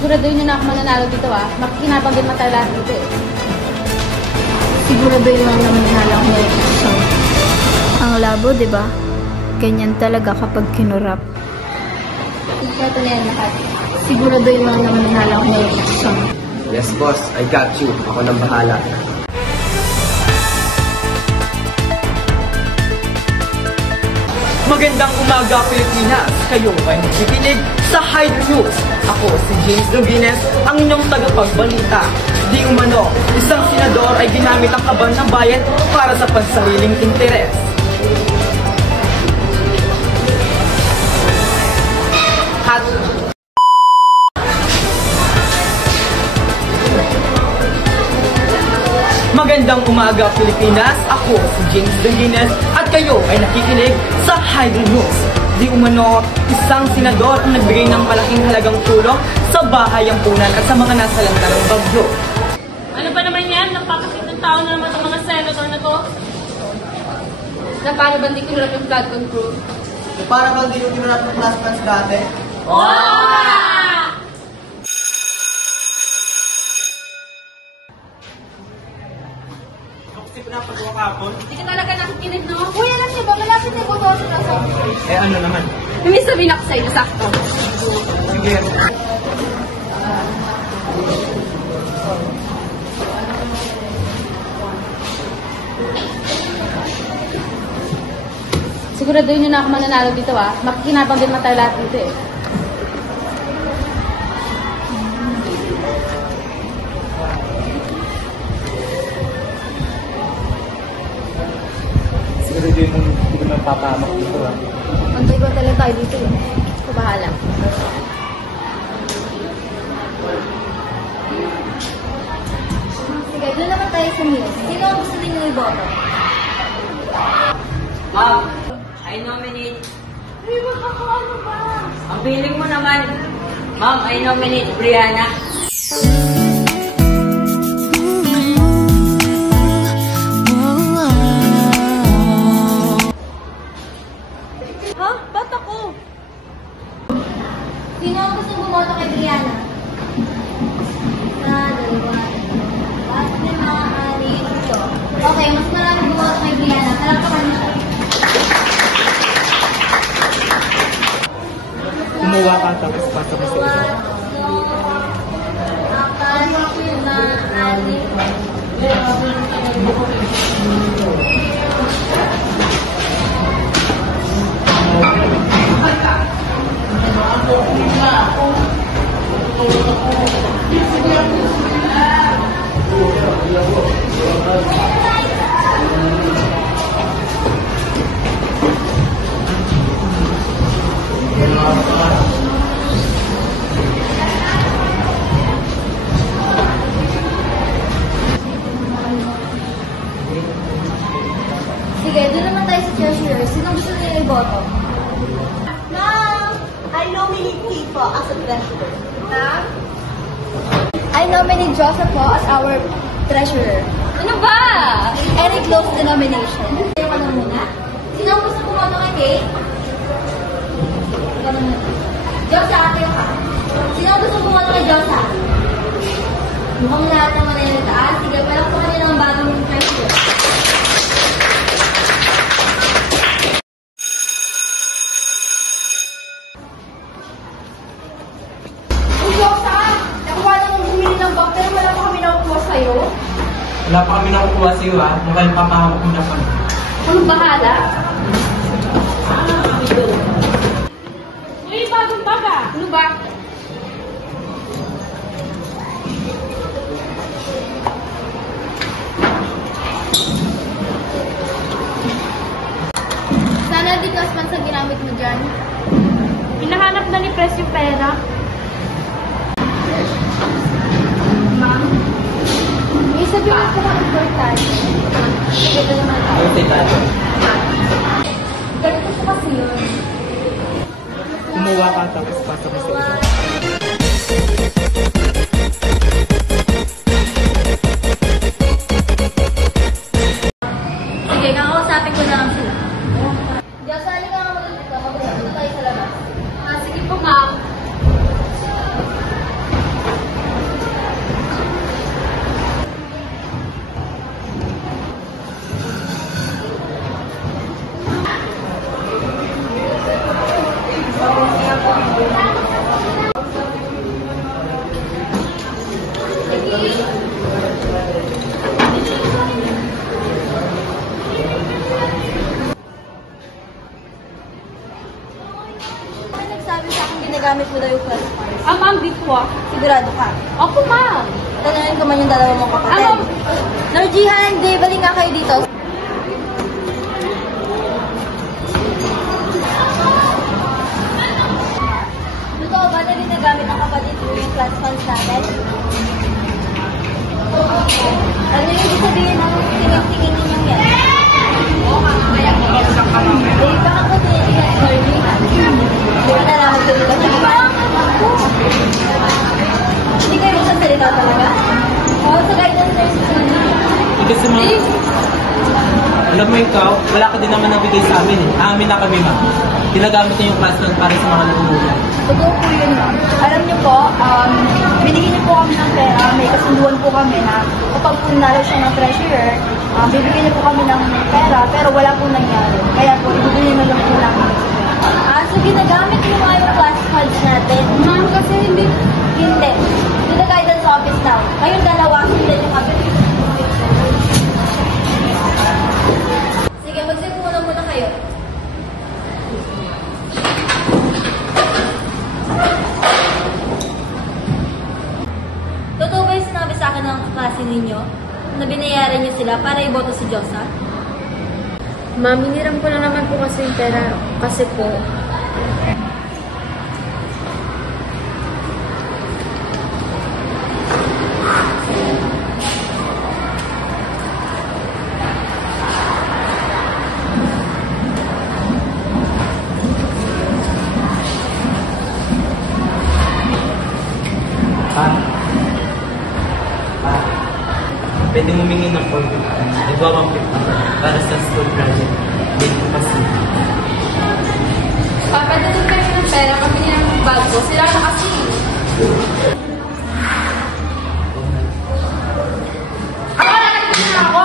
Siguraduhin nyo na ako mananalo dito Makikinabang din tayo lahat dito Siguraduhin lang naman nanalo ako ng eleksyon. Ang labo, diba? Ganyan talaga kapag kinurap. Ito na yan lahat. Siguraduhin lang naman nanalo ako ng eleksyon. Yes, boss. I got you. Ako nang bahala. Magandang umaga, Pilipinas! Kayo ay nakikinig sa Hydro News. Ako si James Dugines, ang inyong tagapagbalita. Di umano, isang senador ay ginamit ang kaban ng bayan para sa pansariling interes. Magandang umaga, Pilipinas! Ako si James Dugines at kayo ay nakikinig sa Hydro News. Di umano, isang senador ang nagbigay ng malaking halagang tulong sa bahay ampunan at sa mga nasa lantarang bagyo. Ano ba naman yan? Napakasik ng tao na naman ang mga senator na to. Na para ba hindi kinurap yung flood control? Para bang di yung tinurap ng class plans dati? Hindi ka talaga nakikinig, no? Kuya lang siya ba? Malapit na yung boto na sa... Ano naman? May sabihin ako sa inyo, sakto. Sige. Siguraduhin nyo na ako mananalo dito Makikinabang din tayo lahat dito Siguraduhin mong hindi ko nang papahamak dito Antay-bantay talaga tayo dito Ako bahala. Sige, doon naman tayo sa news. Sino ang gusto ninyo iboto? Ma'am, I nominate... Ano ba? Ang feeling mo naman, Ma'am, I nominate Brianna. Ha? Ba't ako? Sino ang gusto bumoto kay Brianna? Dalawa. Okay, mas marami bumoto kay Brianna. Palakpakan mo siya. Kumuha ka tapos pasa mo sa isa. 5. Sige, doon naman tayo sa treasurer. Sino gusto niya iboto? Ma'am, I nominate Kiko as a treasurer. Ma'am? I nominate Joseph po as our treasurer. Ano ba? Eric close the nomination. Tayo ka lang muna. Sino ang gusto bumoto kay Kate? Ikaw na muna. Josa, tayo ka. Sino ang gusto bumoto kay Josa? Mukhang lahat naman na yung taas. Sige, palakpakan niyo ng bagong treasurer. Wala pa kami nakukuha sa'yo Mukhang papahamak mo na pa. Anong bahala? Uy, bagong baga. Ano ba? Sana di Cosman sa ginamit mo dyan. Hinahanap na ni Pres yung pera. Ma'am? May sabihin ko mga importante. Ito naman tayo. Ganito po kasi yun. Kumuha ka tapos pasa mo sa isa. Sige, kakausapin ko na lang sila. Diyos, sali ka nga muna dito. Mag-usap na tayo sa labas. Sige po, ma'am. po daw yung class fund. Ma'am, di po ah. Sigurado ka. Opo, ma'am. Tanungin ko man yung dalawa mong kapatid. Ma'am. Norjihan, Dave, balik nga kayo dito. Totoo ba na ginagamit ng kapatid ko yung class funds natin? Ano yung ibig sabihin ng tingin-tingin ninyong yan? Eh, baka ko tinitingnan ko rin. Hindi ka nalaman ko dito. Sige ba? Hindi kayo magsasalita talaga? Oo, sa guidance services. Kasi mga, alam mo ikaw, wala ka din naman nabigay sa amin eh. Amin na kami ma'am. Ginagamit niya yung class fund para sa mga nagmumula. Totoo po yun, ma'am. Alam niyo po, binigyan niyo po kami ng pera, may kasunduan po kami na kapag po nanalo siya ng treasurer, bibigyan niyo po kami ng pera, pero wala po nangyari. Kaya po, ibigay niyo na lang po namin. So ginagamit mo nga yung class funds natin? Ma'am, kasi hindi. Hindi. To the guidance office now. Kayong dalawa, hindi yung kapatid. Sige, magsipunan muna kayo. Totoo ba yung sinabi sa akin ng kaklase ninyo na binayaran niyo sila para iboto si Diyosa? Ma'am, hiniram ko na naman po kasi yung pera. Kasi po, Pwede humingi ng call. Nagwawapit ako para sa school project. Dito kasi. papadagod kami ng pera, pabili ng bago. Sila na kasi. Ako na nagpili na ako!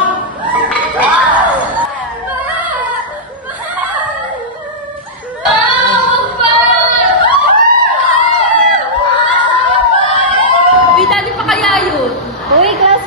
Wait, dali pa kaya yun? Uy, class